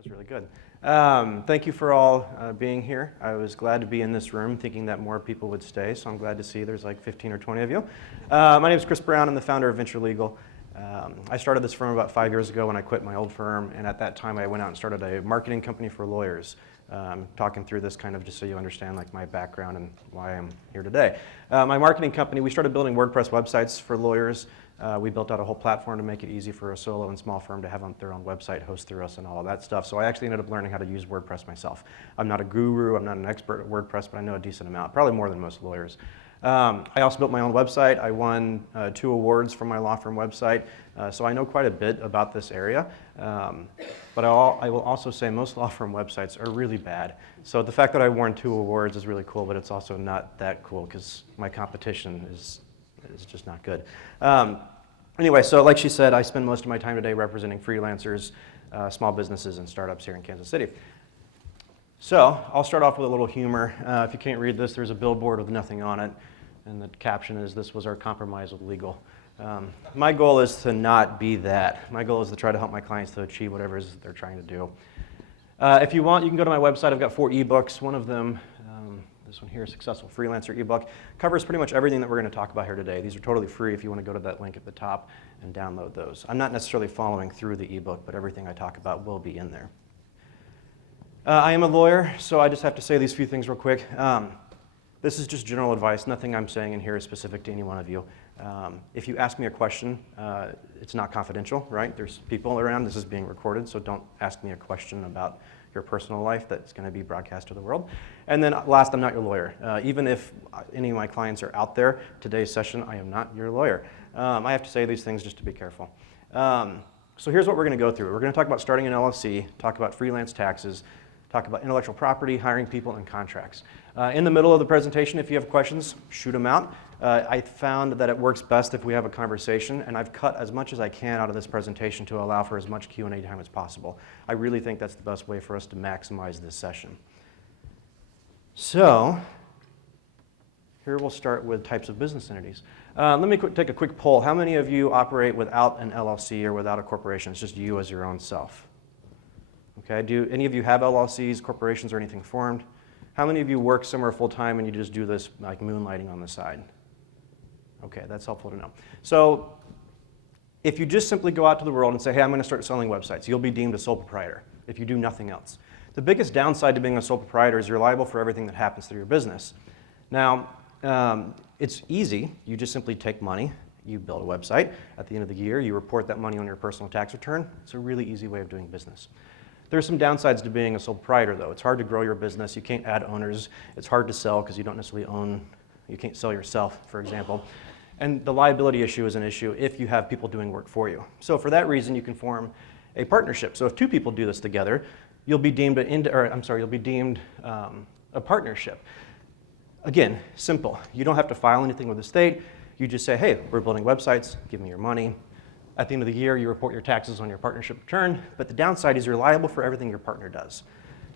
That was really good. Thank you for all being here. I was glad to be in this room thinking that more people would stay, so I'm glad to see there's like 15 or 20 of you. My name is Chris Brown. I'm the founder of Venture Legal. I started this firm about 5 years ago when I quit my old firm, and at that time I went out and started a marketing company for lawyers. Talking through this kind of just so you understand like my background and why I'm here today. My marketing company, we started building WordPress websites for lawyers. We built out a whole platform to make it easy for a solo and small firm to have on their own website, host through us and all of that stuff. So I actually ended up learning how to use WordPress myself. I'm not a guru, I'm not an expert at WordPress, but I know a decent amount, probably more than most lawyers. I also built my own website. I won 2 awards from my law firm website, so I know quite a bit about this area. But I will also say most law firm websites are really bad. So the fact that I won 2 awards is really cool, but it's also not that cool because my competition is just not good. Anyway, so like she said, I spend most of my time today representing freelancers, small businesses, and startups here in Kansas City. So I'll start off with a little humor. If you can't read this, there's a billboard with nothing on it, and the caption is, "This was our compromise with legal." My goal is to not be that. My goal is to try to help my clients to achieve whatever it is they're trying to do. If you want, you can go to my website. I've got 4 ebooks. One of them, this one here, Successful Freelancer ebook, covers pretty much everything that we're going to talk about here today. These are totally free if you want to go to that link at the top and download those. I'm not necessarily following through the ebook, but everything I talk about will be in there. I am a lawyer, so I just have to say these few things real quick. This is just general advice. Nothing I'm saying in here is specific to any one of you. If you ask me a question, it's not confidential, right? There's people around. This is being recorded, so don't ask me a question about your personal life that's going to be broadcast to the world. And then last, I'm not your lawyer. Even if any of my clients are out there, today's session, I am not your lawyer. I have to say these things just to be careful. So here's what we're going to go through. We're going to talk about starting an LLC, talk about freelance taxes, talk about intellectual property, hiring people, and contracts. In the middle of the presentation, if you have questions, shoot them out. I found that it works best if we have a conversation, and I've cut as much as I can out of this presentation to allow for as much Q&A time as possible. I really think that's the best way for us to maximize this session. So here we'll start with types of business entities. Let me take a quick poll. How many of you operate without an LLC or without a corporation? It's just you as your own self. Okay, do any of you have LLCs, corporations, or anything formed? How many of you work somewhere full-time and you just do this like moonlighting on the side? Okay, that's helpful to know. So if you just simply go out to the world and say, hey, I'm going to start selling websites, you'll be deemed a sole proprietor if you do nothing else. The biggest downside to being a sole proprietor is you're liable for everything that happens through your business. Now, it's easy. You just simply take money, you build a website. At the end of the year, you report that money on your personal tax return. It's a really easy way of doing business. There's some downsides to being a sole proprietor, though. It's hard to grow your business. You can't add owners. It's hard to sell because you don't necessarily own. You can't sell yourself, for example. And the liability issue is an issue if you have people doing work for you. So for that reason, you can form a partnership. So if 2 people do this together, you'll be deemed a partnership. Again, simple. You don't have to file anything with the state. You just say, hey, we're building websites. Give me your money. At the end of the year, you report your taxes on your partnership return, but the downside is you're liable for everything your partner does.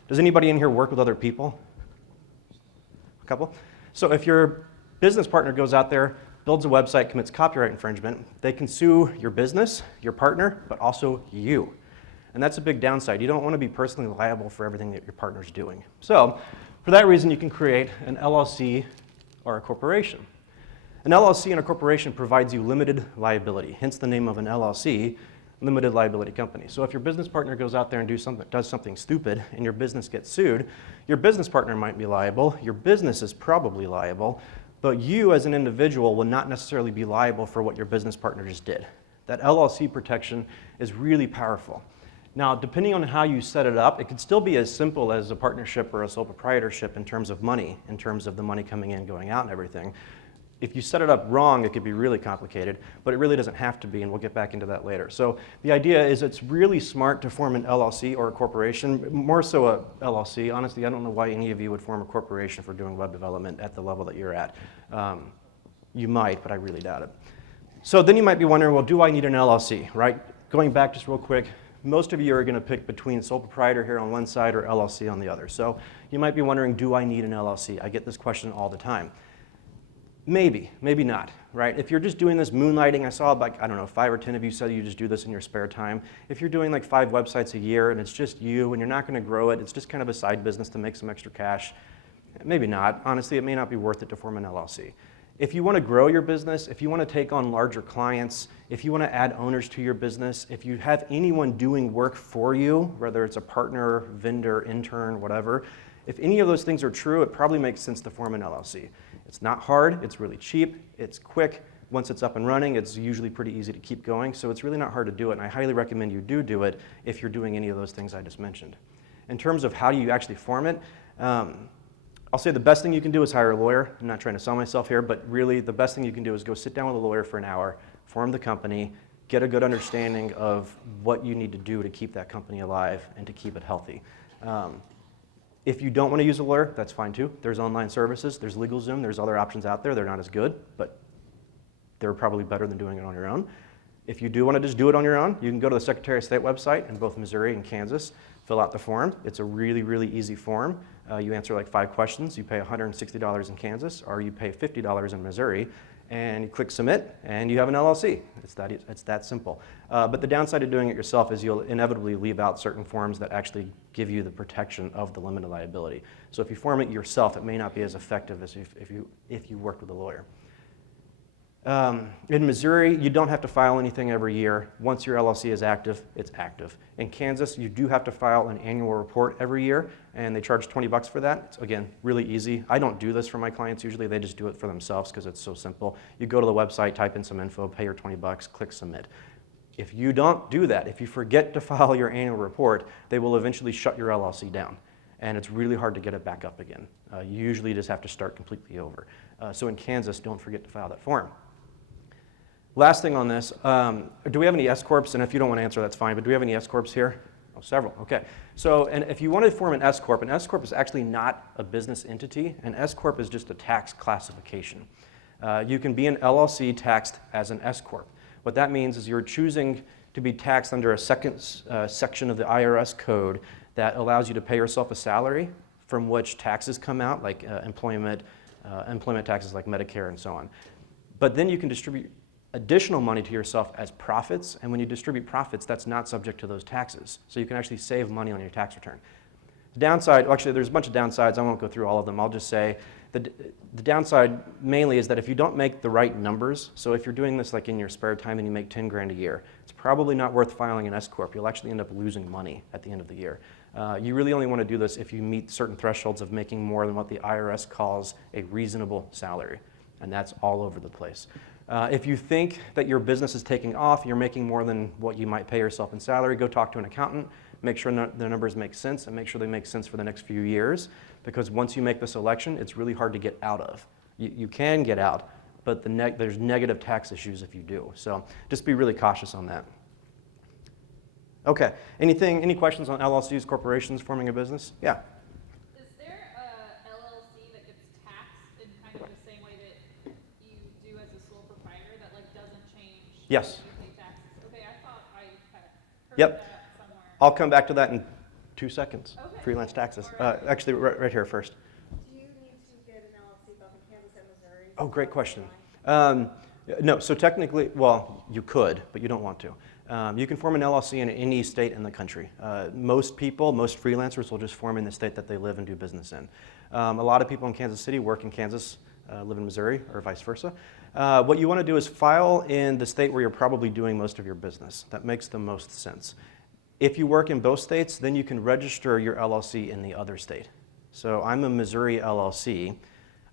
Does anybody in here work with other people? A couple? So if your business partner goes out there, builds a website, commits copyright infringement, they can sue your business, your partner, but also you. And that's a big downside. You don't want to be personally liable for everything that your partner's doing. So for that reason, you can create an LLC or a corporation. An LLC and a corporation provides you limited liability, hence the name of an LLC, limited liability company. So if your business partner goes out there and does something stupid and your business gets sued, your business partner might be liable, your business is probably liable, but you as an individual will not necessarily be liable for what your business partner just did. That LLC protection is really powerful. Now, depending on how you set it up, it could still be as simple as a partnership or a sole proprietorship in terms of money, in terms of the money coming in, going out, and everything. If you set it up wrong, it could be really complicated, but it really doesn't have to be, and we'll get back into that later. So the idea is it's really smart to form an LLC or a corporation, more so a LLC. Honestly, I don't know why any of you would form a corporation for doing web development at the level that you're at. You might, but I really doubt it. So then you might be wondering, well, do I need an LLC, right? Going back just real quick, most of you are going to pick between sole proprietor here on one side or LLC on the other. So you might be wondering, do I need an LLC? I get this question all the time. Maybe, maybe not. right? If you're just doing this moonlighting, I saw like, I don't know, 5 or 10 of you said you just do this in your spare time. If you're doing like 5 websites a year and it's just you and you're not going to grow it, it's just kind of a side business to make some extra cash, maybe not. Honestly, it may not be worth it to form an LLC. If you want to grow your business, if you want to take on larger clients, if you want to add owners to your business, if you have anyone doing work for you, whether it's a partner, vendor, intern, whatever, if any of those things are true, it probably makes sense to form an LLC. It's not hard, it's really cheap, it's quick. Once it's up and running, it's usually pretty easy to keep going, so it's really not hard to do it, and I highly recommend you do it if you're doing any of those things I just mentioned. In terms of how do you actually form it, I'll say the best thing you can do is hire a lawyer. I'm not trying to sell myself here, but really the best thing you can do is go sit down with a lawyer for an hour, form the company, get a good understanding of what you need to do to keep that company alive and to keep it healthy. If you don't want to use a lawyer, that's fine too. There's online services, there's LegalZoom, there's other options out there. They're not as good, but they're probably better than doing it on your own. If you do want to just do it on your own, you can go to the Secretary of State website in both Missouri and Kansas, fill out the form. It's a really, really easy form. You answer like 5 questions. You pay $160 in Kansas, or you pay $50 in Missouri, and you click submit, and you have an LLC. It's that simple. But the downside of doing it yourself is you'll inevitably leave out certain forms that actually give you the protection of the limited liability. So if you form it yourself, it may not be as effective as if you worked with a lawyer. In Missouri, you don't have to file anything every year. Once your LLC is active, it's active. In Kansas, you do have to file an annual report every year, and they charge 20 bucks for that. It's, again, really easy. I don't do this for my clients usually. They just do it for themselves because it's so simple. You go to the website, type in some info, pay your 20 bucks, click submit. If you don't do that, if you forget to file your annual report, they will eventually shut your LLC down, and it's really hard to get it back up again. You usually just have to start completely over. So in Kansas, don't forget to file that form. Last thing on this, do we have any S-Corps? And if you don't want to answer, that's fine, but do we have any S-Corps here? Oh, several, okay. So, and if you want to form an S-Corp is actually not a business entity. An S-Corp is just a tax classification. You can be an LLC taxed as an S-Corp. What that means is you're choosing to be taxed under a second section of the IRS code that allows you to pay yourself a salary from which taxes come out, like employment taxes like Medicare and so on. But then you can distribute additional money to yourself as profits, and when you distribute profits, that's not subject to those taxes. So you can actually save money on your tax return. The downside, well, actually there's a bunch of downsides, I won't go through all of them, I'll just say the downside mainly is that if you don't make the right numbers, so if you're doing this like in your spare time and you make 10 grand a year, it's probably not worth filing an S-Corp. You'll actually end up losing money at the end of the year. You really only want to do this if you meet certain thresholds of making more than what the IRS calls a reasonable salary, and that's all over the place. If you think that your business is taking off, you're making more than what you might pay yourself in salary, go talk to an accountant, make sure the numbers make sense, and make sure they make sense for the next few years, because once you make this election, it's really hard to get out of. You can get out, but there's negative tax issues if you do. So just be really cautious on that. Okay, any questions on LLCs, corporations, forming a business? Yeah. Yes. Okay, I thought I had heard yep. that somewhere. I'll come back to that in 2 seconds. Okay. Freelance taxes. Right. Actually, right here first. Do you need to get an LLC both in Kansas and Missouri? Oh, great question. No, so technically, well, you could, but you don't want to. You can form an LLC in any state in the country. Most freelancers will just form in the state that they live and do business in. A lot of people in Kansas City work in Kansas, live in Missouri, or vice versa. What you want to do is file in the state where you're probably doing most of your business. That makes the most sense. If you work in both states, then you can register your LLC in the other state. So I'm a Missouri LLC.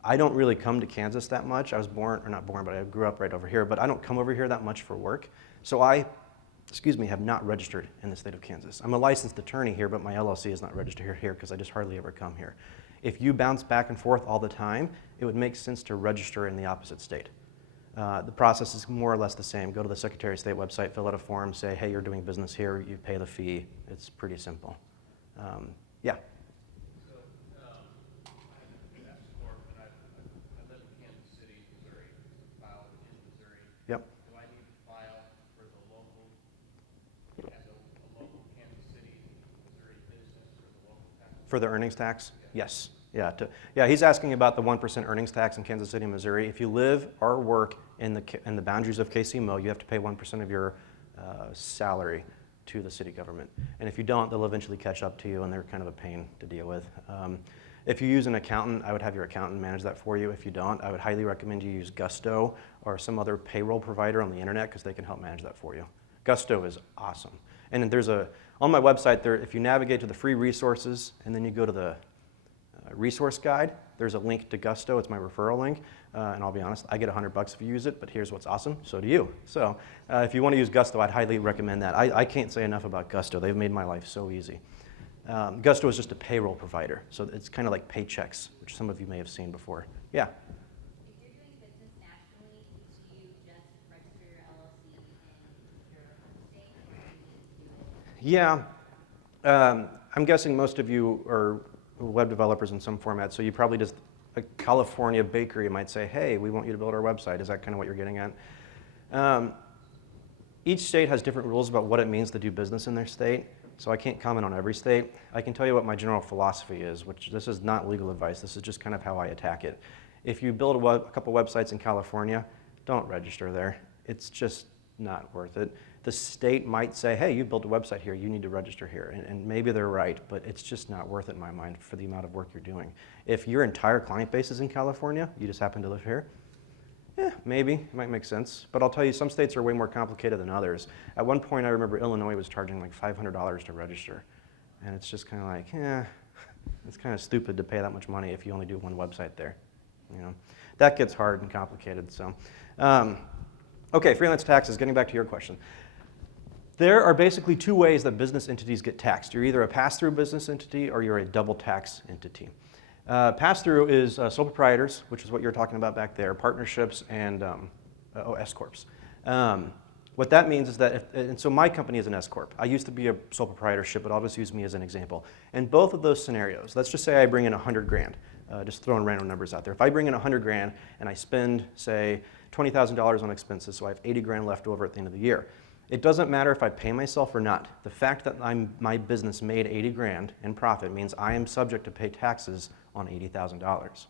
I don't really come to Kansas that much. I was born, or not born, but I grew up right over here, but I don't come over here that much for work. So I, have not registered in the state of Kansas. I'm a licensed attorney here, but my LLC is not registered here because I just hardly ever come here. If you bounce back and forth all the time, it would make sense to register in the opposite state. The process is more or less the same. Go to the Secretary of State website, fill out a form, say, hey, you're doing business here, you pay the fee. It's pretty simple. Yeah? So, I have an S-Corp, and I live in Kansas City, Missouri, filed in Missouri. Yep. Do I need to file for the local, as a local Kansas City, Missouri business for the local tax? For the earnings tax? Yes. Yeah, he's asking about the 1% earnings tax in Kansas City, Missouri. If you live or work in the boundaries of KCMO, you have to pay 1% of your salary to the city government. And if you don't, they'll eventually catch up to you, and they're kind of a pain to deal with. If you use an accountant, I would have your accountant manage that for you. If you don't, I would highly recommend you use Gusto or some other payroll provider on the internet, because they can help manage that for you. Gusto is awesome. And there's on my website there, if you navigate to the free resources and then you go to the resource guide, there's a link to Gusto. It's my referral link. And I'll be honest, I get $100 if you use it, but here's what's awesome, so do you. So if you want to use Gusto, I'd highly recommend that. I can't say enough about Gusto. They've made my life so easy. Gusto is just a payroll provider, so it's kind of like Paychecks, which some of you may have seen before. Yeah? If you're doing business nationally, do you just register your LLC in your home state, or do you need to do it? Yeah. I'm guessing most of you are web developers in some format, so you probably just, a California bakery might say, hey, we want you to build our website. Is that kind of what you're getting at? Each state has different rules about what it means to do business in their state, so I can't comment on every state. I can tell you what my general philosophy is, which this is not legal advice. This is just kind of how I attack it. If you build a couple websites in California, don't register there. It's just not worth it. The state might say, hey, you built a website here, you need to register here. And maybe they're right, but it's just not worth it in my mind for the amount of work you're doing. If your entire client base is in California, you just happen to live here, maybe, it might make sense. But I'll tell you, some states are way more complicated than others. At one point, I remember Illinois was charging like $500 to register. And it's just kind of like, it's kind of stupid to pay that much money if you only do one website there. You know, that gets hard and complicated. So, okay, freelance taxes, getting back to your question. There are basically two ways that business entities get taxed. You're either a pass-through business entity or you're a double tax entity. Pass-through is sole proprietors, which is what you're talking about back there, partnerships, and S-corps. What that means is that, and so my company is an S-corp. I used to be a sole proprietorship, but I'll just use me as an example. In both of those scenarios, let's just say I bring in 100 grand, just throwing random numbers out there. If I bring in 100 grand and I spend, say, $20,000 on expenses, so I have 80 grand left over at the end of the year. It doesn't matter if I pay myself or not. The fact that my business made 80 grand in profit means I am subject to pay taxes on $80,000.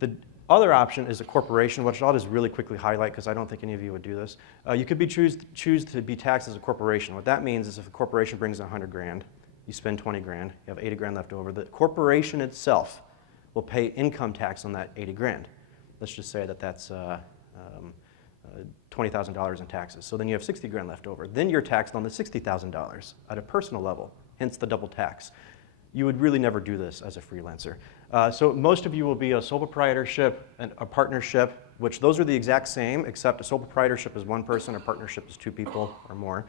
The other option is a corporation, which I'll just really quickly highlight because I don't think any of you would do this. You could choose to be taxed as a corporation. What that means is if a corporation brings in 100 grand, you spend 20 grand, you have 80 grand left over, the corporation itself will pay income tax on that 80 grand. Let's just say that that's $20,000 in taxes. So then you have 60 grand left over. Then you're taxed on the $60,000 at a personal level, hence the double tax. You would really never do this as a freelancer. So most of you will be a sole proprietorship and a partnership, which those are the exact same, except a sole proprietorship is one person, a partnership is two people or more,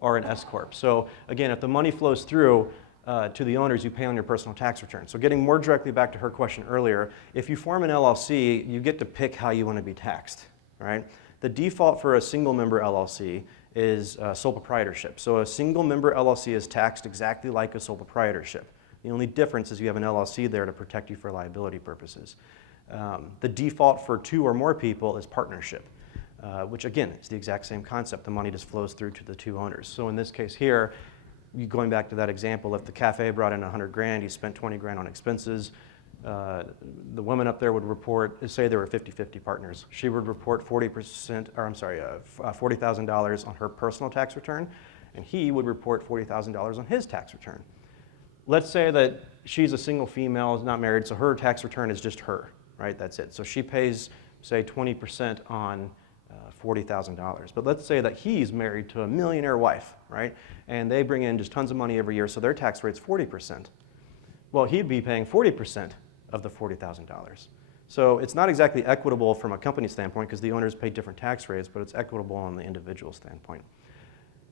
or an S-corp. So again, if the money flows through to the owners, you pay on your personal tax return. So getting more directly back to her question earlier, if you form an LLC, you get to pick how you want to be taxed, right? The default for a single member LLC is sole proprietorship. So a single member LLC is taxed exactly like a sole proprietorship. The only difference is you have an LLC there to protect you for liability purposes. The default for two or more people is partnership, which again is the exact same concept. The money just flows through to the two owners. So in this case here, going back to that example, if the cafe brought in 100 grand, you spent 20 grand on expenses, the woman up there would report, say there were 50-50 partners. She would report $40,000 on her personal tax return, and he would report $40,000 on his tax return. Let's say that she's a single female, not married, so her tax return is just her, right? That's it. So she pays, say, 20% on $40,000. But let's say that he's married to a millionaire wife, right? And they bring in just tons of money every year, so their tax rate's 40%. Well, he'd be paying 40% of the $40,000. So it's not exactly equitable from a company standpoint because the owners pay different tax rates, but it's equitable on the individual standpoint.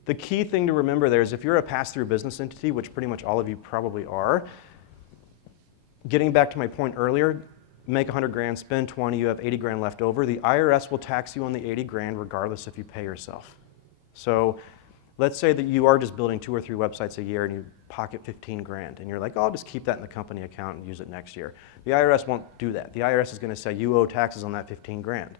The key thing to remember there is if you're a pass-through business entity, which pretty much all of you probably are, getting back to my point earlier, make 100 grand, spend 20, you have 80 grand left over, the IRS will tax you on the 80 grand regardless if you pay yourself. So let's say that you are just building 2 or 3 websites a year and you pocket 15 grand and you're like, oh, I'll just keep that in the company account and use it next year. The IRS won't do that. The IRS is going to say you owe taxes on that 15 grand.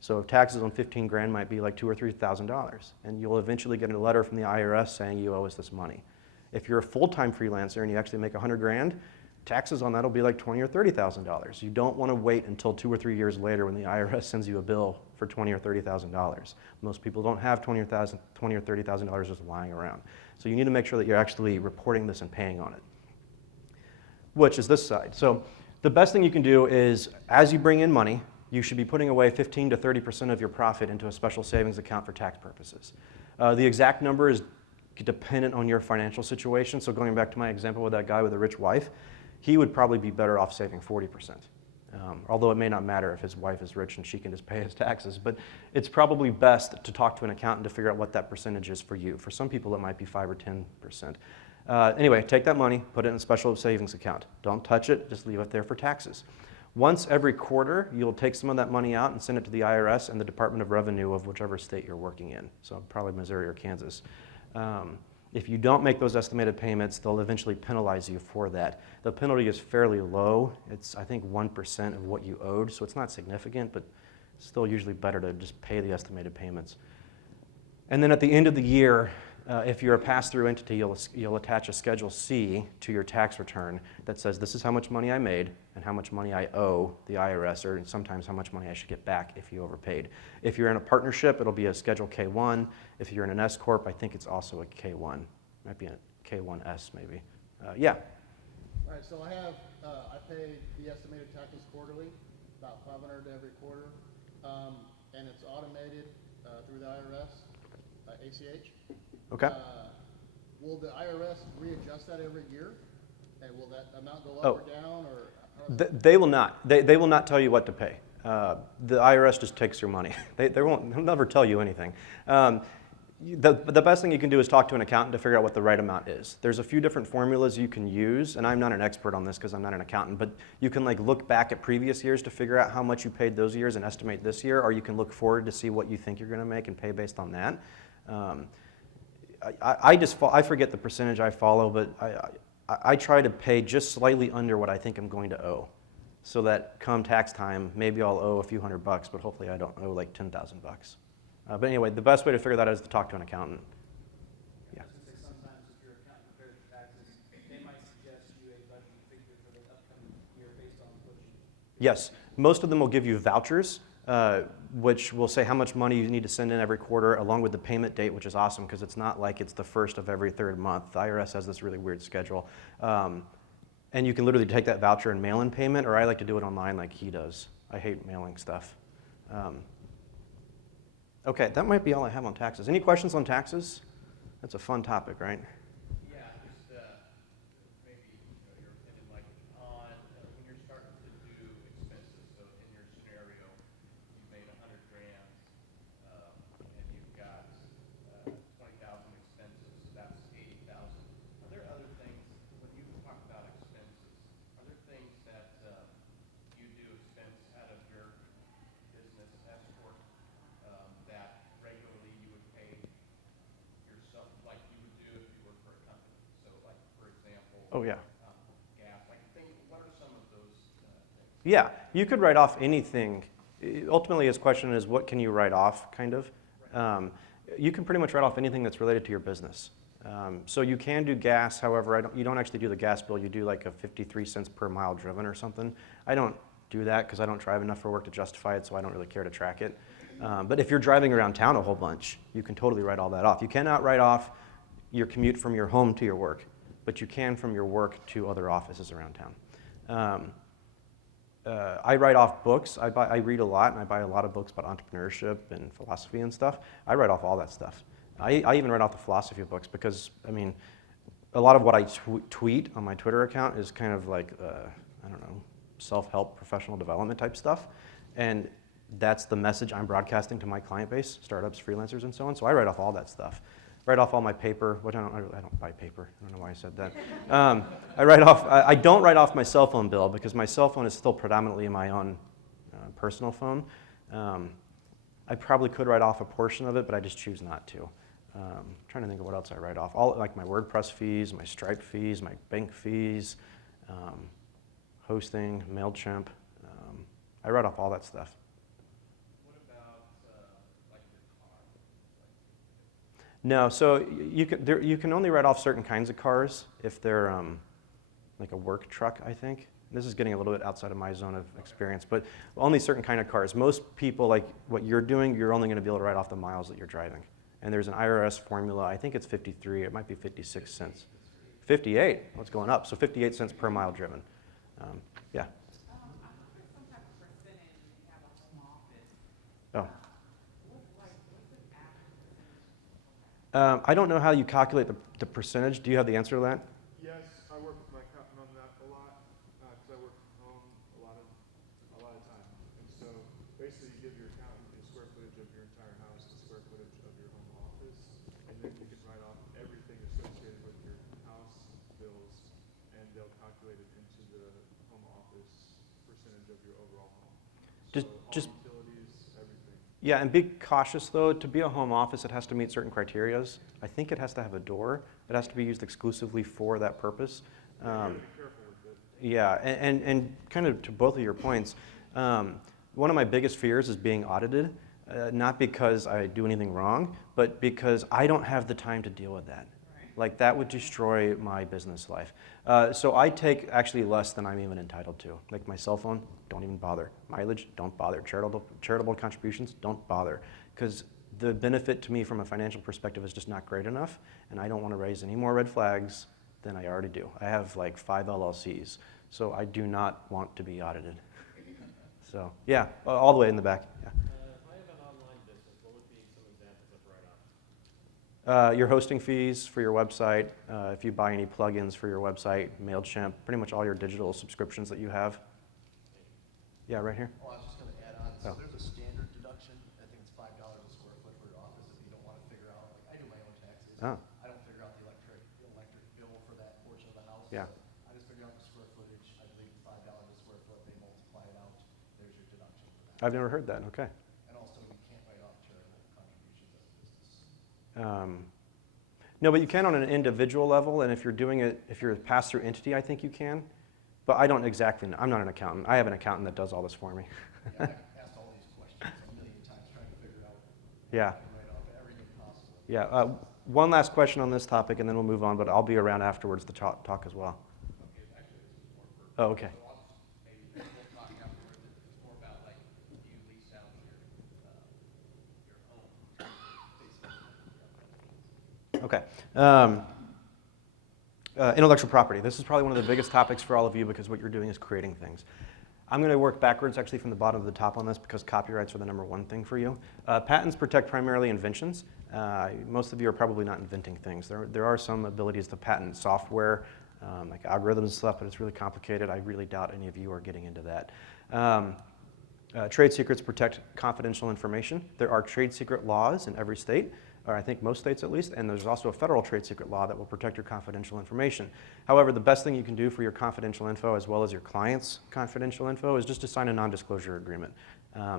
So taxes on 15 grand might be like $2,000 or $3,000, and you'll eventually get a letter from the IRS saying you owe us this money. If you're a full-time freelancer and you actually make 100 grand, taxes on that will be like $20,000 or $30,000. You don't want to wait until 2 or 3 years later when the IRS sends you a bill for $20,000 or $30,000. Most people don't have $20,000 or $30,000 just lying around. So you need to make sure that you're actually reporting this and paying on it, which is this side. So the best thing you can do is, as you bring in money, you should be putting away 15 to 30% of your profit into a special savings account for tax purposes. The exact number is dependent on your financial situation. So going back to my example with that guy with a rich wife, he would probably be better off saving 40%. Although it may not matter if his wife is rich and she can just pay his taxes, but it's probably best to talk to an accountant to figure out what that percentage is for you. For some people, it might be 5 or 10%. Anyway, take that money, put it in a special savings account. Don't touch it, just leave it there for taxes. Once every quarter, you'll take some of that money out and send it to the IRS and the Department of Revenue of whichever state you're working in, so probably Missouri or Kansas. If you don't make those estimated payments, they'll eventually penalize you for that. The penalty is fairly low. It's, I think, 1% of what you owed, so it's not significant, but still usually better to just pay the estimated payments. And then at the end of the year, if you're a pass-through entity, you'll attach a Schedule C to your tax return that says this is how much money I made and how much money I owe the IRS, or sometimes how much money I should get back if you overpaid. If you're in a partnership, it'll be a Schedule K1. If you're in an S Corp, I think it's also a K1. Might be a K1S maybe. Yeah. All right, so I pay the estimated taxes quarterly, about $500 every quarter, and it's automated through the IRS, ACH. Okay. Will the IRS readjust that every year? And will that amount go up or down? Or They will not. They will not tell you what to pay. The IRS just takes your money. They'll never tell you anything. The best thing you can do is talk to an accountant to figure out what the right amount is. There's a few different formulas you can use, and I'm not an expert on this because I'm not an accountant, but you can like look back at previous years to figure out how much you paid those years and estimate this year, or you can look forward to see what you think you're going to make and pay based on that. I forget the percentage I follow, but I try to pay just slightly under what I think I'm going to owe, so that come tax time, maybe I'll owe a few $100, but hopefully I don't owe like $10,000. But anyway, the best way to figure that out is to talk to an accountant. Yeah. I was going to say, sometimes if your accountant prepares your taxes, they might suggest you a budget figure for the upcoming year based on what you... Yes, most of them will give you vouchers, which will say how much money you need to send in every quarter, along with the payment date, which is awesome because it's not like it's the first of every third month. The IRS has this really weird schedule. And you can literally take that voucher and mail in payment, or I like to do it online like he does. I hate mailing stuff. Okay, that might be all I have on taxes. Any questions on taxes? That's a fun topic, right? Yeah, just maybe your opinion, like on when you're starting to do expenses. So in your scenario, you made $100,000 and you've got 20,000 expenses. So that's 80,000. Are there other things when you talk about expenses? Are there things that you do expense out of your business S corp that regularly you would pay yourself, like you would do if you work for a company? So, like for example, Oh, yeah. gas. Like, what are some of those things? Yeah, you could write off anything. Ultimately, his question is, what can you write off, kind of? You can pretty much write off anything that's related to your business. So you can do gas, however, you don't actually do the gas bill. You do like a 53 cents per mile driven or something. I don't do that because I don't drive enough for work to justify it, so I don't really care to track it. But if you're driving around town a whole bunch, you can totally write all that off. You cannot write off your commute from your home to your work, but you can from your work to other offices around town. I write off books. I read a lot, and I buy a lot of books about entrepreneurship and philosophy and stuff. I write off all that stuff. I even write off the philosophy books because, I mean, a lot of what I tweet on my Twitter account is kind of like, I don't know, self-help, professional development type stuff. And that's the message I'm broadcasting to my client base, startups, freelancers, and so on. So I write off all that stuff. Write off all my paper, which I don't buy paper. I don't know why I said that. I don't write off my cell phone bill because my cell phone is still predominantly my own personal phone. I probably could write off a portion of it, but I just choose not to. I'm trying to think of what else I write off. All like my WordPress fees, my Stripe fees, my bank fees, hosting, MailChimp. I write off all that stuff. What about like your car? No, so you can only write off certain kinds of cars if they're like a work truck, I think. This is getting a little bit outside of my zone of experience, but only certain kind of cars. Most people, like what you're doing, you're only going to be able to write off the miles that you're driving. And there's an IRS formula, I think it's 53, it might be 56 cents. 58, well, it's going up, so 58 cents per mile driven. Yeah. I thought there's some type of percentage when you have a home office. Oh. What's the average percentage? I don't know how you calculate the percentage. Do you have the answer to that? Yes, I work with my accountant on that a lot, because I work from home a lot of time. And so basically you give your accountant the square footage of your entire house, the square footage of your home office, and then you can write off everything associated with your house bills, and they'll calculate it into the home office percentage of your overall home. So Just all utilities, everything. Yeah, and be cautious though. To be a home office, it has to meet certain criterias. I think it has to have a door. It has to be used exclusively for that purpose. You gotta be careful with it. Yeah, and kind of to both of your points, one of my biggest fears is being audited, not because I do anything wrong, but because I don't have the time to deal with that. Like that would destroy my business life. So I take actually less than I'm even entitled to. Like my cell phone, don't even bother. Mileage, don't bother. Charitable contributions, don't bother. Because the benefit to me from a financial perspective is just not great enough, and I don't want to raise any more red flags than I already do. I have like 5 LLCs, so I do not want to be audited. So yeah, all the way in the back. Yeah. If I have an online business, what would be some examples of write-offs? Your hosting fees for your website, if you buy any plugins for your website, MailChimp, pretty much all your digital subscriptions that you have. Yeah, right here. Oh, I was just gonna add on, Oh. so there's a standard deduction, I think it's $5 a square foot for your office, if you don't wanna figure out, like, I do my own taxes. Oh. I don't figure out the electric bill for that portion of the house. Yeah. I just figure out the square footage, I believe it's $5 a square foot, they multiply it out, there's your deduction for that. I've never heard that, okay. And also, you can't write off charitable contributions as a business. No, but you can on an individual level, and if you're doing it, if you're a pass-through entity, I think you can. But I don't exactly know. I'm not an accountant. I have an accountant that does all this for me. Yeah, I've asked all these questions a million times, trying to figure out Yeah. how to write off everything possible. Yeah. One last question on this topic, and then we'll move on, but I'll be around afterwards to talk as well. Okay, actually, this is more for. Oh, okay. So I'll just, maybe we'll talk afterwards. It's more about like, do you lease out your home? Okay. Intellectual property. This is probably one of the biggest topics for all of you because what you're doing is creating things. I'm going to work backwards actually from the bottom to the top on this because copyrights are the #1 thing for you. Patents protect primarily inventions. Most of you are probably not inventing things. There are some abilities to patent software, like algorithms and stuff, but it's really complicated. I really doubt any of you are getting into that. Trade secrets protect confidential information. There are trade secret laws in every state, or I think most states at least, and there's also a federal trade secret law that will protect your confidential information. However, the best thing you can do for your confidential info as well as your client's confidential info is just to sign a non-disclosure agreement.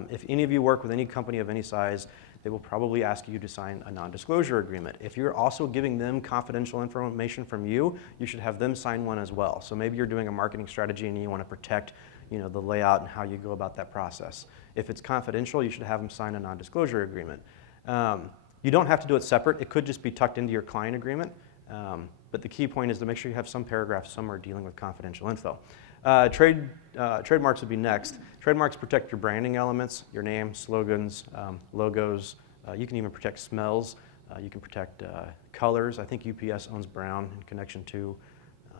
If any of you work with any company of any size, they will probably ask you to sign a non-disclosure agreement. If you're also giving them confidential information from you, you should have them sign one as well. So maybe you're doing a marketing strategy and you want to protect the layout and how you go about that process. If it's confidential, you should have them sign a non-disclosure agreement. You don't have to do it separate. It could just be tucked into your client agreement. But the key point is to make sure you have some paragraph somewhere dealing with confidential info. Trademarks would be next. Trademarks protect your branding elements, your name, slogans, logos. You can even protect smells. You can protect colors. I think UPS owns Brown in connection to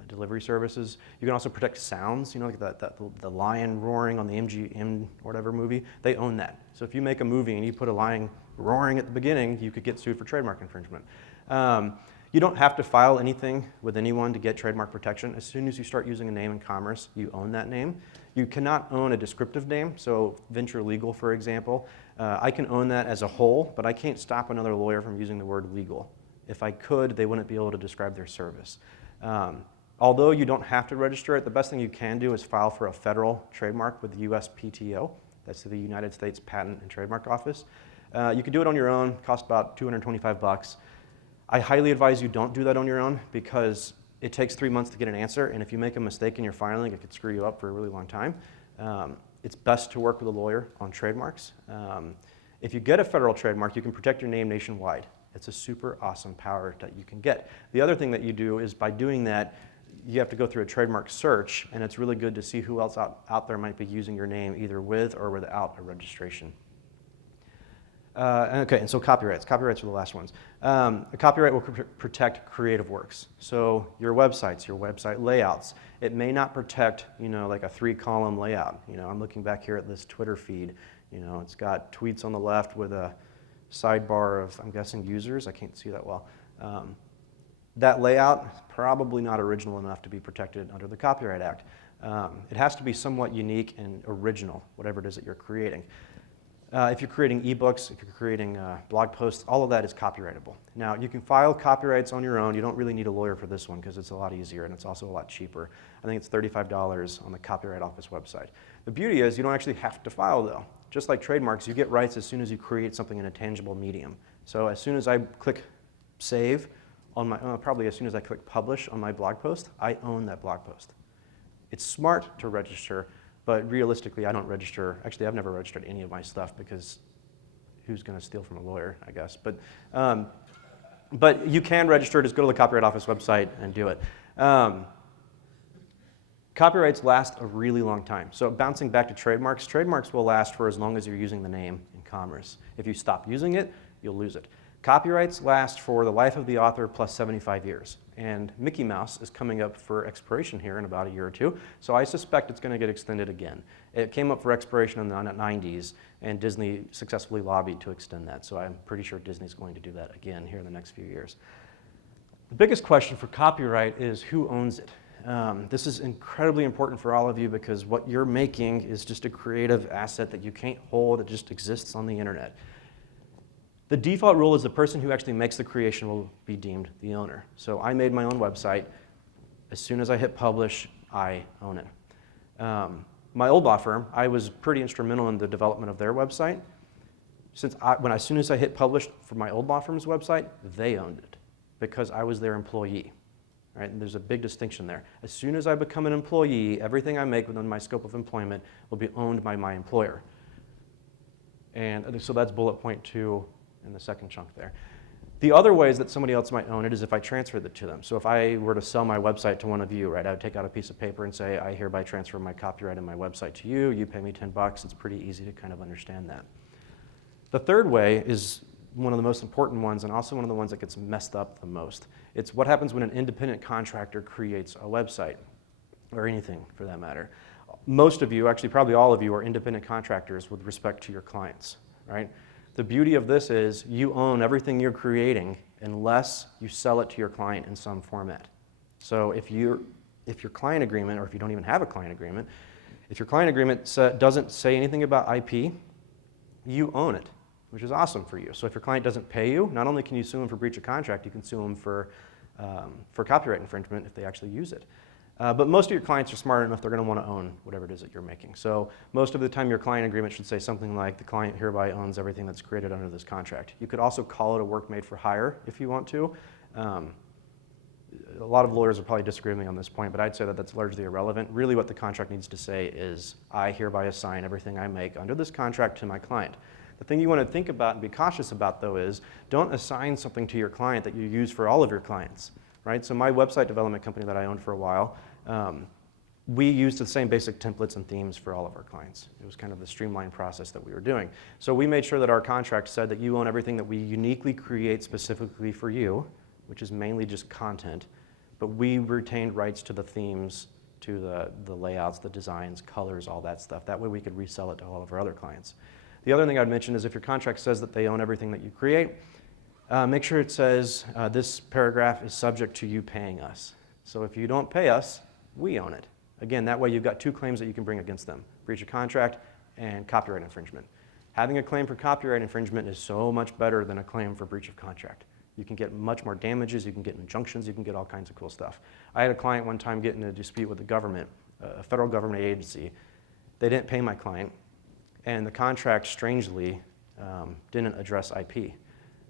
delivery services. You can also protect sounds, like the lion roaring on the MGM whatever movie. They own that. So if you make a movie and you put a lion roaring at the beginning, you could get sued for trademark infringement. You don't have to file anything with anyone to get trademark protection. As soon as you start using a name in commerce, you own that name. You cannot own a descriptive name. So Venture Legal, for example, I can own that as a whole, but I can't stop another lawyer from using the word legal. If I could, they wouldn't be able to describe their service. Although you don't have to register it, the best thing you can do is file for a federal trademark with the USPTO. That's the United States Patent and Trademark Office. You can do it on your own, cost about $225. I highly advise you don't do that on your own because it takes 3 months to get an answer, and if you make a mistake in your filing, it could screw you up for a really long time. It's best to work with a lawyer on trademarks. If you get a federal trademark, you can protect your name nationwide. It's a super awesome power that you can get. The other thing that you do is by doing that, you have to go through a trademark search, and it's really good to see who else out there might be using your name either with or without a registration. Okay, and so copyrights. Copyrights are the last ones. A copyright will protect creative works. So your websites, your website layouts. It may not protect, like a 3-column layout. I'm looking back here at this Twitter feed. It's got tweets on the left with a sidebar of, I'm guessing, users. I can't see that well. That layout is probably not original enough to be protected under the Copyright Act. It has to be somewhat unique and original, whatever it is that you're creating. If you're creating ebooks, if you're creating blog posts, all of that is copyrightable. Now, you can file copyrights on your own. You don't really need a lawyer for this one because it's a lot easier and it's also a lot cheaper. I think it's $35 on the Copyright Office website. The beauty is you don't actually have to file, though. Just like trademarks, you get rights as soon as you create something in a tangible medium. So as soon as I click save on my, probably as soon as I click publish on my blog post, I own that blog post. It's smart to register, but realistically, I don't register. Actually, I've never registered any of my stuff because who's going to steal from a lawyer, I guess. But you can register. Just go to the Copyright Office website and do it. Copyrights last a really long time. So bouncing back to trademarks, trademarks will last for as long as you're using the name in commerce. If you stop using it, you'll lose it. Copyrights last for the life of the author plus 75 years. And Mickey Mouse is coming up for expiration here in about a year or two, so I suspect it's going to get extended again. It came up for expiration in the 90s, and Disney successfully lobbied to extend that, so I'm pretty sure Disney's going to do that again here in the next few years. The biggest question for copyright is who owns it? This is incredibly important for all of you because what you're making is just a creative asset that you can't hold. It just exists on the internet. The default rule is the person who actually makes the creation will be deemed the owner. So I made my own website. As soon as I hit publish, I own it. My old law firm, I was pretty instrumental in the development of their website. As soon as I hit publish for my old law firm's website, they owned it because I was their employee. Right? And there's a big distinction there. As soon as I become an employee, everything I make within my scope of employment will be owned by my employer. And so that's bullet point 2 in the second chunk there. The other ways that somebody else might own it is if I transferred it to them. So if I were to sell my website to one of you, right, I would take out a piece of paper and say, I hereby transfer my copyright and my website to you. You pay me $10. It's pretty easy to kind of understand that. The third way is one of the most important ones and also one of the ones that gets messed up the most. It's what happens when an independent contractor creates a website, or anything for that matter. Most of you, actually probably all of you, are independent contractors with respect to your clients, right? The beauty of this is you own everything you're creating unless you sell it to your client in some format. So if your client agreement, or if you don't even have a client agreement, if your client agreement doesn't say anything about IP, you own it, which is awesome for you. So if your client doesn't pay you, not only can you sue them for breach of contract, you can sue them for copyright infringement if they actually use it. But most of your clients are smart enough, they're going to want to own whatever it is that you're making. So most of the time your client agreement should say something like, the client hereby owns everything that's created under this contract. You could also call it a work made for hire if you want to. A lot of lawyers will probably disagree with me on this point, but I'd say that that's largely irrelevant. Really what the contract needs to say is, I hereby assign everything I make under this contract to my client. The thing you want to think about and be cautious about, though, is don't assign something to your client that you use for all of your clients. Right? So my website development company that I owned for a while, we used the same basic templates and themes for all of our clients. It was kind of the streamlined process that we were doing. So we made sure that our contract said that you own everything that we uniquely create specifically for you, which is mainly just content, but we retained rights to the themes, to the layouts, the designs, colors, all that stuff. That way we could resell it to all of our other clients. The other thing I'd mention is if your contract says that they own everything that you create, make sure it says this paragraph is subject to you paying us. So if you don't pay us, we own it. Again, that way you've got two claims that you can bring against them, breach of contract and copyright infringement. Having a claim for copyright infringement is so much better than a claim for breach of contract. You can get much more damages, you can get injunctions, you can get all kinds of cool stuff. I had a client one time get in a dispute with the government, a federal government agency. They didn't pay my client, and the contract, strangely, didn't address IP.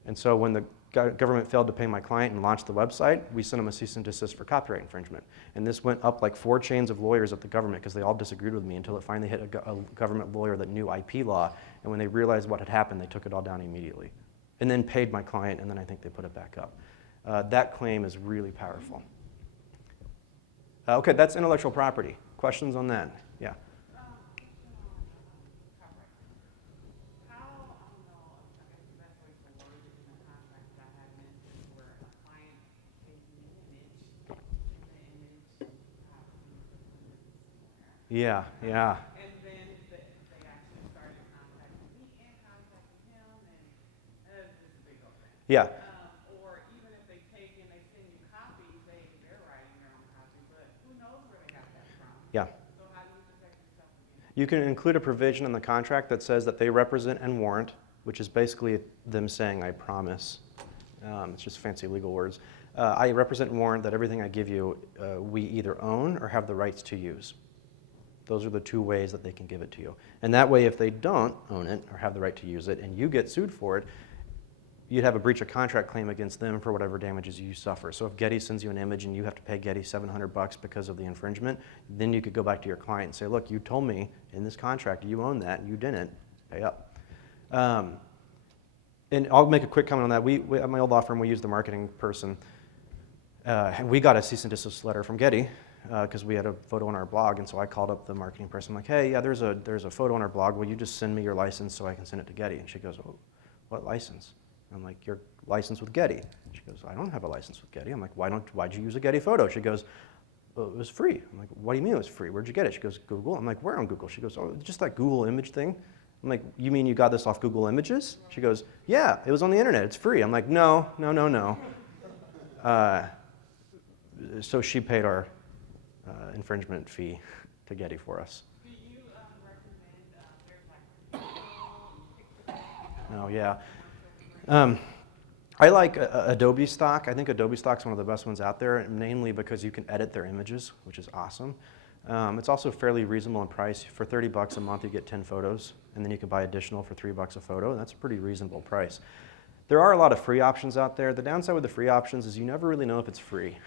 And so when the government failed to pay my client and launched the website, we sent them a cease and desist for copyright infringement. And this went up like 4 chains of lawyers at the government because they all disagreed with me until it finally hit a government lawyer that knew IP law. And when they realized what had happened, they took it all down immediately. And then paid my client, and then I think they put it back up. That claim is really powerful. Okay, that's intellectual property. Questions on that? Yeah. How, I don't know, I guess the best way to word it in a contract that I have an instance where a client pays me an image, and the image happens somewhere. Yeah, yeah. And then they actually started contacting me and contacting him, and it's just a big old thing. Yeah. Or even if they take and they send you copies, they're writing their own copy, but who knows where they got that from? Yeah. So how do you protect yourself against You can include a provision in the contract that says that they represent and warrant, which is basically them saying, I promise. It's just fancy legal words. I represent and warrant that everything I give you, we either own or have the rights to use. Those are the two ways that they can give it to you. And that way, if they don't own it or have the right to use it and you get sued for it, you'd have a breach of contract claim against them for whatever damages you suffer. So if Getty sends you an image and you have to pay Getty $700 because of the infringement, then you could go back to your client and say, look, you told me in this contract you own that, and you didn't, pay up. And I'll make a quick comment on that. We at my old law firm, we used the marketing person. And we got a cease and desist letter from Getty because we had a photo on our blog. And so I called up the marketing person. I'm like, hey, yeah, there's a photo on our blog. Will you just send me your license so I can send it to Getty? And she goes, oh, what license? I'm like, your license with Getty. She goes, I don't have a license with Getty. I'm like, why'd you use a Getty photo? She goes, well, it was free. I'm like, what do you mean it was free? Where'd you get it? She goes, Google. I'm like, where on Google? She goes, oh, just that Google image thing. I'm like, you mean you got this off Google Images? She goes, yeah, it was on the internet. It's free. I'm like, no. So she paid our infringement fee to Getty for us. Do you recommend there's like Oh, yeah. I like Adobe stock. I think Adobe stock's one of the best ones out there, mainly because you can edit their images, which is awesome. It's also fairly reasonable in price. For $30 a month, you get 10 photos, and then you can buy additional for $3 a photo, and that's a pretty reasonable price. There are a lot of free options out there. The downside with the free options is you never really know if it's free.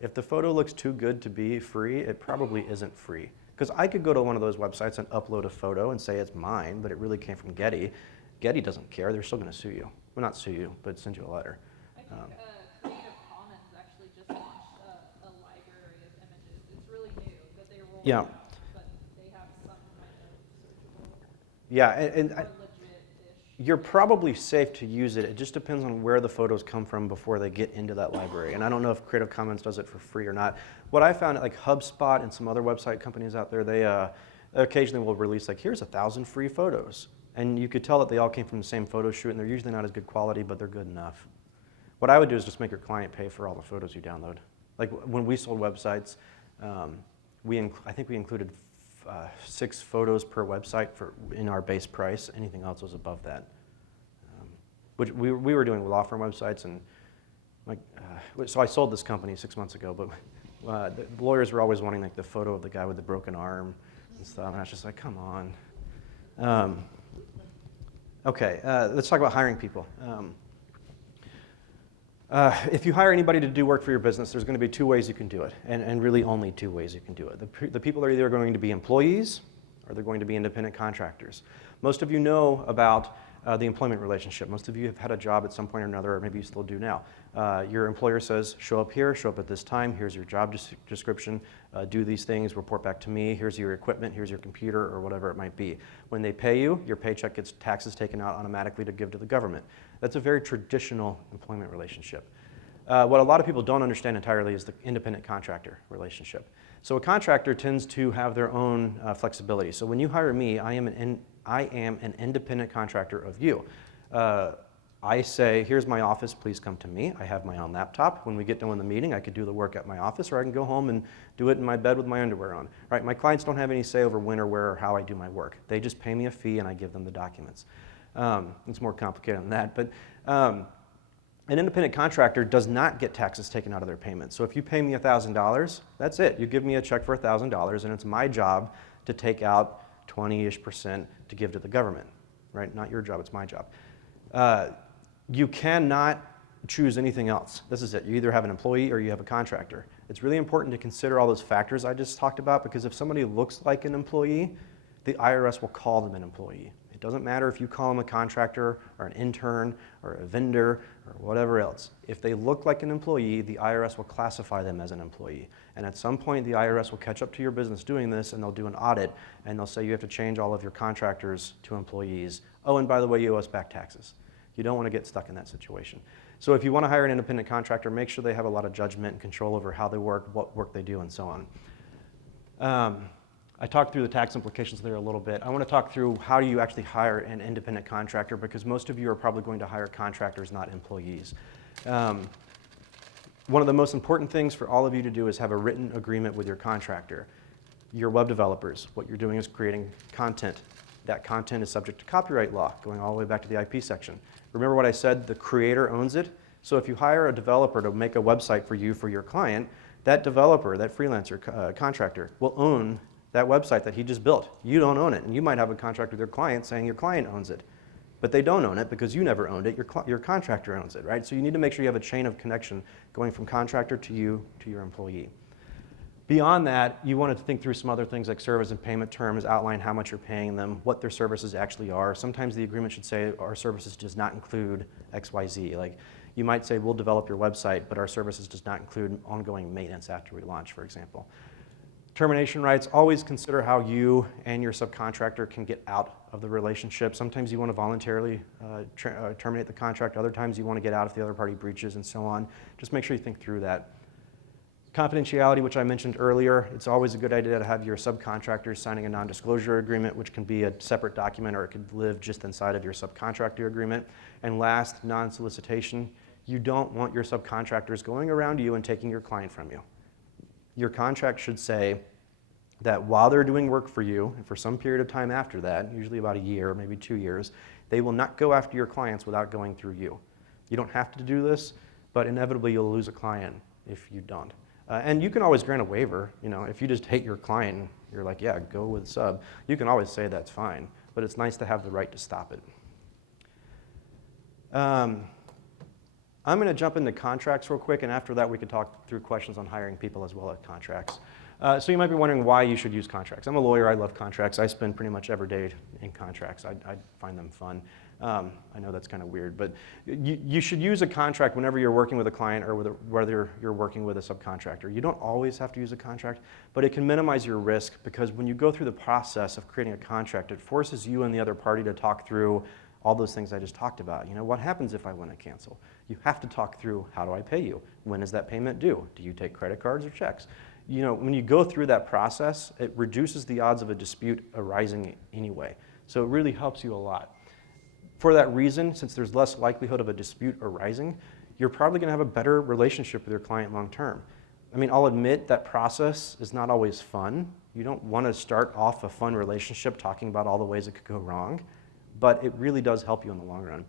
If the photo looks too good to be free, it probably isn't free. Because I could go to one of those websites and upload a photo and say it's mine, but it really came from Getty. Getty doesn't care. They're still going to sue you. Well, not sue you, but send you a letter. I think Creative Commons actually just launched a library of images. It's really new, but they rolled Yeah. it out, but they have some kind of searchable Yeah, or legit-ish. you're probably safe to use it. It just depends on where the photos come from before they get into that library. And I don't know if Creative Commons does it for free or not. What I found, like HubSpot and some other website companies out there, they occasionally will release like, here's 1,000 free photos. And you could tell that they all came from the same photo shoot, and they're usually not as good quality, but they're good enough. What I would do is just make your client pay for all the photos you download. Like when we sold websites, I think we included 6 photos per website in our base price. Anything else was above that. Which we were doing with law firm websites, and so I sold this company 6 months ago, but the lawyers were always wanting like the photo of the guy with the broken arm and stuff, and I was just like, come on. Okay, let's talk about hiring people. If you hire anybody to do work for your business, there's going to be 2 ways you can do it, and really only 2 ways you can do it. The people are either going to be employees or they're going to be independent contractors. Most of you know about the employment relationship. Most of you have had a job at some point or another, or maybe you still do now. Your employer says, show up here, show up at this time, here's your job description, do these things, report back to me, here's your equipment, here's your computer, or whatever it might be. When they pay you, your paycheck gets taxes taken out automatically to give to the government. That's a very traditional employment relationship. What a lot of people don't understand entirely is the independent contractor relationship. So a contractor tends to have their own flexibility. So when you hire me, I am an independent contractor of you. I say, here's my office, please come to me. I have my own laptop. When we get done with the meeting, I could do the work at my office, or I can go home and do it in my bed with my underwear on. Right? My clients don't have any say over when or where or how I do my work. They just pay me a fee and I give them the documents. It's more complicated than that, but an independent contractor does not get taxes taken out of their payment. So if you pay me $1,000, that's it. You give me a check for $1,000, and it's my job to take out 20-ish% to give to the government. Right? Not your job, it's my job. You cannot choose anything else. This is it. You either have an employee or you have a contractor. It's really important to consider all those factors I just talked about, because if somebody looks like an employee, the IRS will call them an employee. doesn't matter if you call them a contractor or an intern or a vendor or whatever else. If they look like an employee, the IRS will classify them as an employee. And at some point, the IRS will catch up to your business doing this, and they'll do an audit, and they'll say you have to change all of your contractors to employees. Oh, and by the way, you owe us back taxes. You don't want to get stuck in that situation. So if you want to hire an independent contractor, make sure they have a lot of judgment and control over how they work, what work they do, and so on. I talked through the tax implications there a little bit. I want to talk through how do you actually hire an independent contractor, because most of you are probably going to hire contractors, not employees. One of the most important things for all of you to do is have a written agreement with your contractor. You're web developers. What you're doing is creating content. That content is subject to copyright law, going all the way back to the IP section. Remember what I said, the creator owns it? So if you hire a developer to make a website for you, for your client, that developer, that freelancer contractor, will own that website that he just built. You don't own it, and you might have a contract with your client saying your client owns it. But they don't own it because you never owned it, your contractor owns it, right? So you need to make sure you have a chain of connection going from contractor to you to your employee. Beyond that, you want to think through some other things like service and payment terms, outline how much you're paying them, what their services actually are. Sometimes the agreement should say our services does not include XYZ. Like you might say we'll develop your website, but our services does not include ongoing maintenance after we launch, for example. Termination rights, always consider how you and your subcontractor can get out of the relationship. Sometimes you want to voluntarily terminate the contract. Other times you want to get out if the other party breaches and so on. Just make sure you think through that. Confidentiality, which I mentioned earlier, it's always a good idea to have your subcontractors signing a non-disclosure agreement, which can be a separate document or it could live just inside of your subcontractor agreement. And last, non-solicitation. You don't want your subcontractors going around you and taking your client from you. Your contract should say that while they're doing work for you, and for some period of time after that, usually about a year, maybe 2 years, they will not go after your clients without going through you. You don't have to do this, but inevitably you'll lose a client if you don't. And you can always grant a waiver. You know, if you just hate your client and you're like, yeah, go with sub, you can always say that's fine, but it's nice to have the right to stop it. I'm going to jump into contracts real quick, and after that we can talk through questions on hiring people as well as contracts. So you might be wondering why you should use contracts. I'm a lawyer, I love contracts. I spend pretty much every day in contracts. I find them fun. I know that's kind of weird, but you should use a contract whenever you're working with a client or whether you're working with a subcontractor. You don't always have to use a contract, but it can minimize your risk because when you go through the process of creating a contract, it forces you and the other party to talk through all those things I just talked about. You know, what happens if I want to cancel? You have to talk through, how do I pay you? When is that payment due? Do you take credit cards or checks? You know, when you go through that process, it reduces the odds of a dispute arising anyway. So it really helps you a lot. For that reason, since there's less likelihood of a dispute arising, you're probably going to have a better relationship with your client long term. I mean, I'll admit that process is not always fun. You don't want to start off a fun relationship talking about all the ways it could go wrong, but it really does help you in the long run.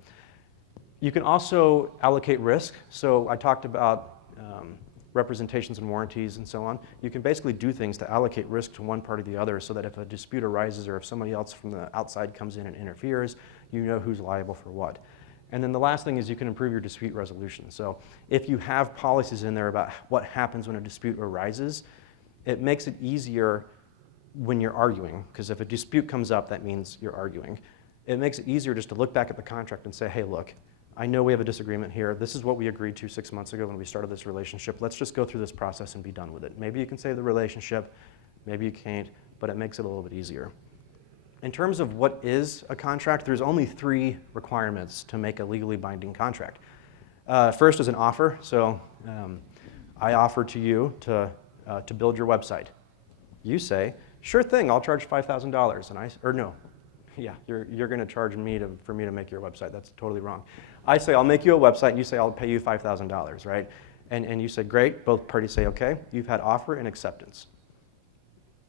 You can also allocate risk. So I talked about representations and warranties and so on. You can basically do things to allocate risk to one part or the other so that if a dispute arises or if somebody else from the outside comes in and interferes, you know who's liable for what. And then the last thing is you can improve your dispute resolution. So if you have policies in there about what happens when a dispute arises, it makes it easier when you're arguing, because if a dispute comes up, that means you're arguing. It makes it easier just to look back at the contract and say, hey, look, I know we have a disagreement here. This is what we agreed to 6 months ago when we started this relationship. Let's just go through this process and be done with it. Maybe you can save the relationship, maybe you can't, but it makes it a little bit easier. In terms of what is a contract, there's only 3 requirements to make a legally binding contract. First is an offer. So I offer to you to build your website. You say, sure thing, I'll charge $5,000. And or no, yeah, you're going to charge me for me to make your website. That's totally wrong. I say, I'll make you a website, and you say, I'll pay you $5,000, right? And you say, great. Both parties say, okay. You've had offer and acceptance.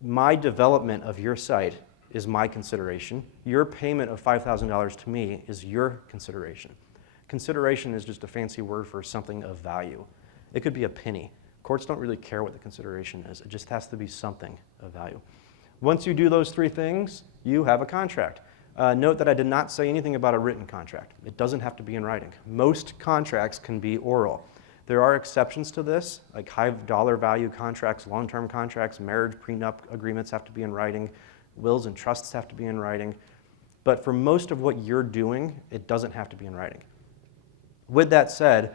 My development of your site is my consideration. Your payment of $5,000 to me is your consideration. Consideration is just a fancy word for something of value. It could be a penny. Courts don't really care what the consideration is. It just has to be something of value. Once you do those 3 things, you have a contract. Note that I did not say anything about a written contract. It doesn't have to be in writing. Most contracts can be oral. There are exceptions to this, like high dollar value contracts, long-term contracts, marriage prenup agreements have to be in writing, wills and trusts have to be in writing. But for most of what you're doing, it doesn't have to be in writing. With that said,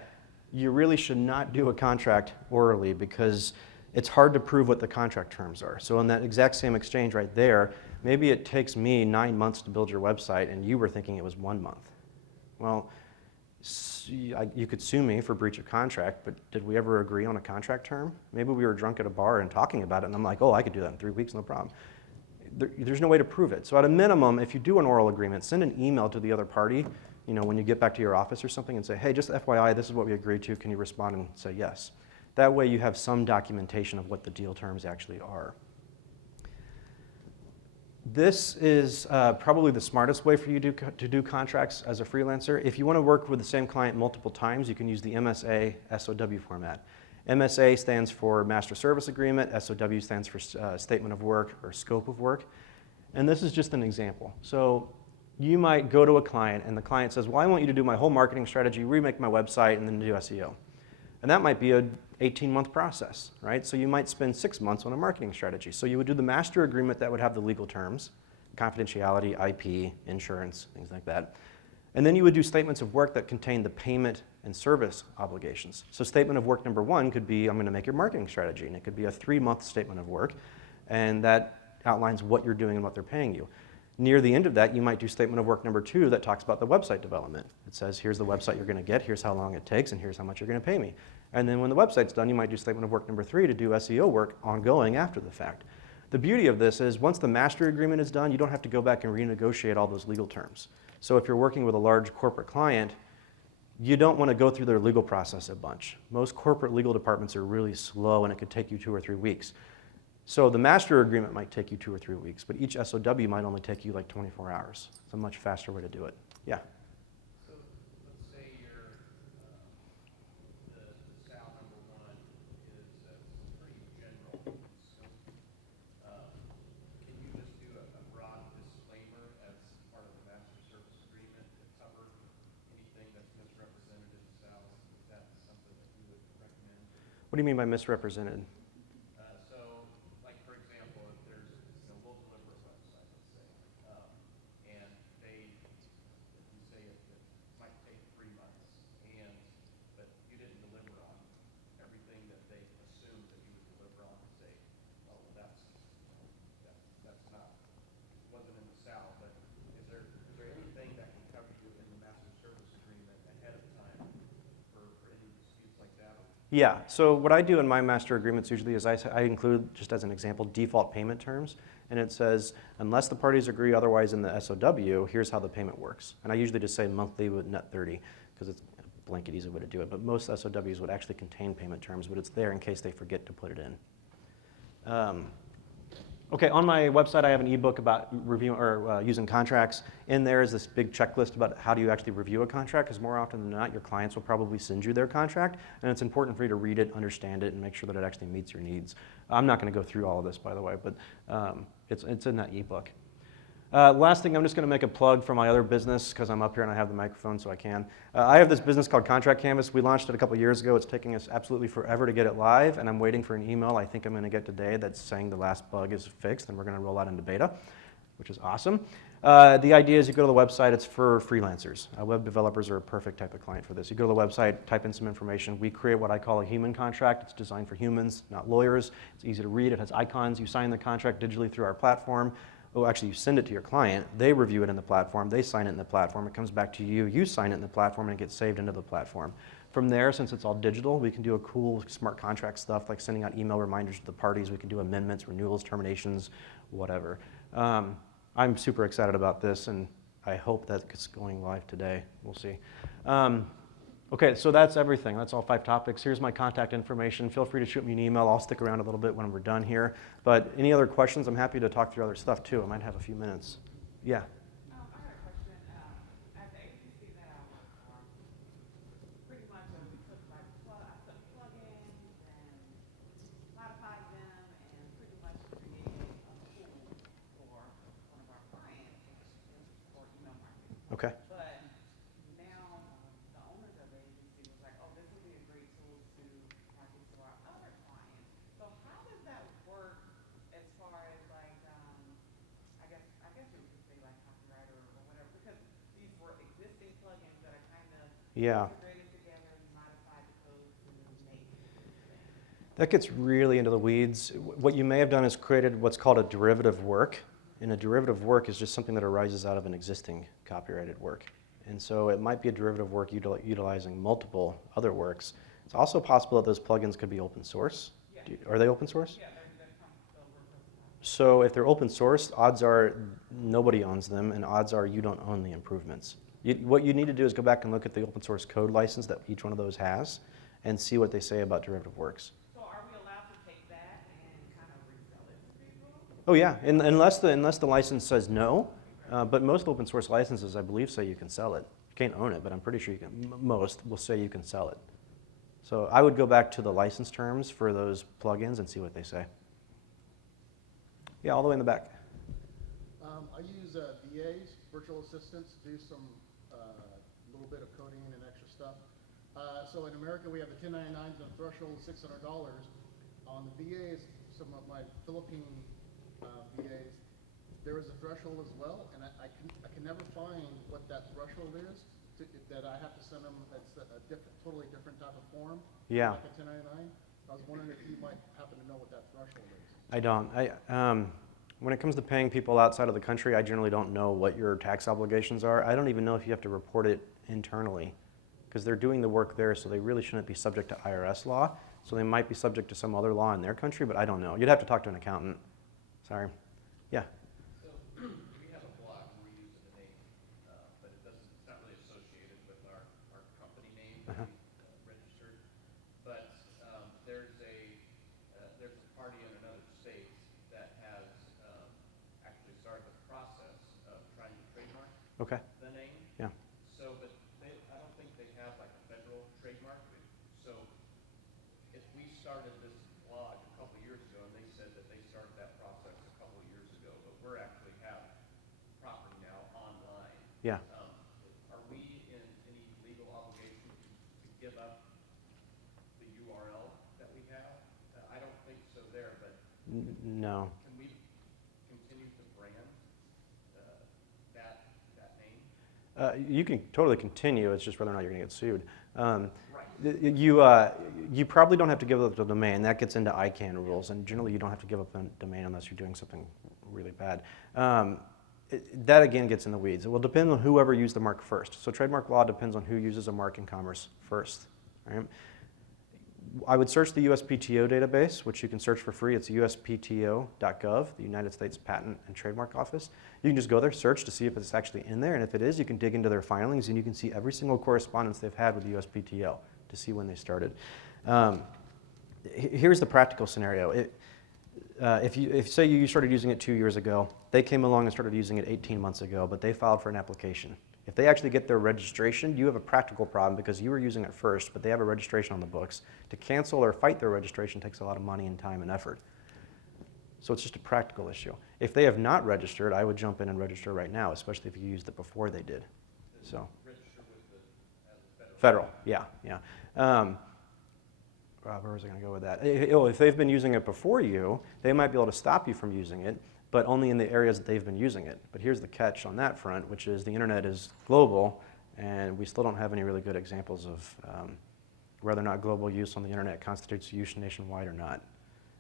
you really should not do a contract orally because it's hard to prove what the contract terms are. So in that exact same exchange right there, maybe it takes me 9 months to build your website and you were thinking it was 1 month. Well, you could sue me for breach of contract, but did we ever agree on a contract term? Maybe we were drunk at a bar and talking about it and I'm like, oh, I could do that in 3 weeks, no problem. There's no way to prove it. So at a minimum, if you do an oral agreement, send an email to the other party, when you get back to your office or something and say, hey, just FYI, this is what we agreed to. Can you respond and say yes? That way you have some documentation of what the deal terms actually are. This is probably the smartest way for you to do contracts as a freelancer. If you want to work with the same client multiple times, you can use the MSA SOW format. MSA stands for Master Service Agreement. SOW stands for Statement of Work or Scope of Work. And this is just an example. So you might go to a client and the client says, well, I want you to do my whole marketing strategy, remake my website, and then do SEO. And that might be an 18-month process, right? So you might spend 6 months on a marketing strategy. So you would do the master agreement that would have the legal terms, confidentiality, IP, insurance, things like that. And then you would do statements of work that contain the payment and service obligations. So statement of work number 1 could be, I'm going to make your marketing strategy, and it could be a 3-month statement of work, and that outlines what you're doing and what they're paying you. Near the end of that, you might do statement of work number 2 that talks about the website development. It says, here's the website you're going to get, here's how long it takes, and here's how much you're going to pay me. And then when the website's done, you might do statement of work number 3 to do SEO work ongoing after the fact. The beauty of this is once the master agreement is done, you don't have to go back and renegotiate all those legal terms. So if you're working with a large corporate client, you don't want to go through their legal process a bunch. Most corporate legal departments are really slow and it could take you 2 or 3 weeks. So the master agreement might take you 2 or 3 weeks, but each SOW might only take you like 24 hours. It's a much faster way to do it. Yeah? So let's say the SAL number 1 is pretty general in scope. Can you just do a broad disclaimer as part of the master service agreement to cover anything that's misrepresented in the SAL? Is that something that you would recommend? What do you mean by misrepresented? So, like for example, if there's we'll deliver a website, let's say, and you say it might take 3 months, but you didn't deliver on everything that they assumed that you would deliver on, and say, oh, well, that's not wasn't in the SAL. But is there anything that can cover you in the master service agreement ahead of time for any disputes like that? Yeah, so what I do in my master agreements usually is I include, just as an example, default payment terms. And it says, unless the parties agree otherwise in the SOW, here's how the payment works. And I usually just say monthly with net 30, because it's a blanket easy way to do it. But most SOWs would actually contain payment terms, but it's there in case they forget to put it in. Okay, on my website I have an ebook about reviewing or using contracts. In there is this big checklist about how do you actually review a contract, because more often than not your clients will probably send you their contract, and it's important for you to read it, understand it, and make sure that it actually meets your needs. I'm not going to go through all of this, by the way, but it's in that ebook. Last thing, I'm just going to make a plug for my other business because I'm up here and I have the microphone so I can. I have this business called Contract Canvas. We launched it a couple years ago. It's taking us absolutely forever to get it live, and I'm waiting for an email I think I'm going to get today that's saying the last bug is fixed and we're going to roll out into beta, which is awesome. The idea is you go to the website, it's for freelancers. Web developers are a perfect type of client for this. You go to the website, type in some information. We create what I call a human contract. It's designed for humans, not lawyers. It's easy to read. It has icons. You sign the contract digitally through our platform. Oh, actually, you send it to your client. They review it in the platform. They sign it in the platform. It comes back to you. You sign it in the platform, and it gets saved into the platform. From there, since it's all digital, we can do a cool smart contract stuff like sending out email reminders to the parties. We can do amendments, renewals, terminations, whatever. I'm super excited about this, and I hope that it's going live today. We'll see. Okay, so that's everything. That's all 5 topics. Here's my contact information. Feel free to shoot me an email. I'll stick around a little bit when we're done here. But any other questions, I'm happy to talk through other stuff too. I might have a few minutes. Yeah. I got a question. At the agency that I work for, pretty much we took I took plugins and modified them and pretty much created a tool for one of our clients for email marketing. Okay. But now the owners of the agency was like, oh, this would be a great tool to market to our other clients. So how does that work as far as like, I guess you could say like how Yeah. integrated together and modify the codes and make things. That gets really into the weeds. What you may have done is created what's called a derivative work. And a derivative work is just something that arises out of an existing copyrighted work. And so it might be a derivative work utilizing multiple other works. It's also possible that those plugins could be open source. Yeah. Are they open source? Yeah, they're WordPress. So if they're open source, odds are nobody owns them, and odds are you don't own the improvements. What you need to do is go back and look at the open source code license that each one of those has and see what they say about derivative works. So are we allowed to take that and kind of resell it to people? Oh yeah, unless the license says no, but most open source licenses, I believe, say you can sell it. You can't own it, but I'm pretty sure you can. Most will say you can sell it. So I would go back to the license terms for those plugins and see what they say. Yeah, all the way in the back. I use VAs, virtual assistants, to do some little bit of coding and extra stuff. So in America, we have the 1099s and a threshold of $600. On the VAs, some of my Philippine VAs, there is a threshold as well, and I can never find what that threshold is. That I have to send them. It's a totally different type of form. Yeah. Like a 1099. I was wondering if you might happen to know what that threshold is. I don't. When it comes to paying people outside of the country, I generally don't know what your tax obligations are. I don't even know if you have to report it internally, because they're doing the work there, so they really shouldn't be subject to IRS law. So they might be subject to some other law in their country, but I don't know. You'd have to talk to an accountant. Sorry. Yeah. So we have a blog and we use the name, but it's not really associated with our company name that we registered. But there's a party in another state that has actually started the process of trying to trademark Okay. the name. Yeah. So, but I don't think they have like a federal trademark. So if we started this blog a couple of years ago, and they said that they started that process a couple of years ago, but we're actually have property now online. Yeah. Are we in any legal obligation to give up the URL that we have? I don't think so there, but No. can we continue to brand that name? You can totally continue. It's just whether or not you're going to get sued. Right. You probably don't have to give up the domain. That gets into ICANN rules, and generally you don't have to give up the domain unless you're doing something really bad. That again gets in the weeds. It will depend on whoever used the mark first. So trademark law depends on who uses a mark in commerce first. Right? I would search the USPTO database, which you can search for free. It's uspto.gov, the United States Patent and Trademark Office. You can just go there, search to see if it's actually in there, and if it is, you can dig into their filings, and you can see every single correspondence they've had with the USPTO to see when they started. Here's the practical scenario. If say you started using it 2 years ago, they came along and started using it 18 months ago, but they filed for an application. If they actually get their registration, you have a practical problem because you were using it first, but they have a registration on the books. To cancel or fight their registration takes a lot of money and time and effort. So it's just a practical issue. If they have not registered, I would jump in and register right now, especially if you used it before they did. So. Register with the federal. Federal, yeah. Where was I going to go with that? If they've been using it before you, they might be able to stop you from using it, but only in the areas that they've been using it. But here's the catch on that front, which is the internet is global, and we still don't have any really good examples of whether or not global use on the internet constitutes use nationwide or not.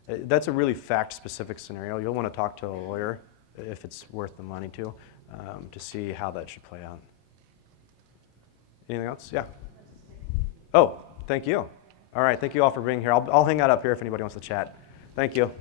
That's a really fact-specific scenario. You'll want to talk to a lawyer, if it's worth the money to see how that should play out. Anything else? Yeah. Oh, thank you. All right, thank you all for being here. I'll hang out up here if anybody wants to chat. Thank you.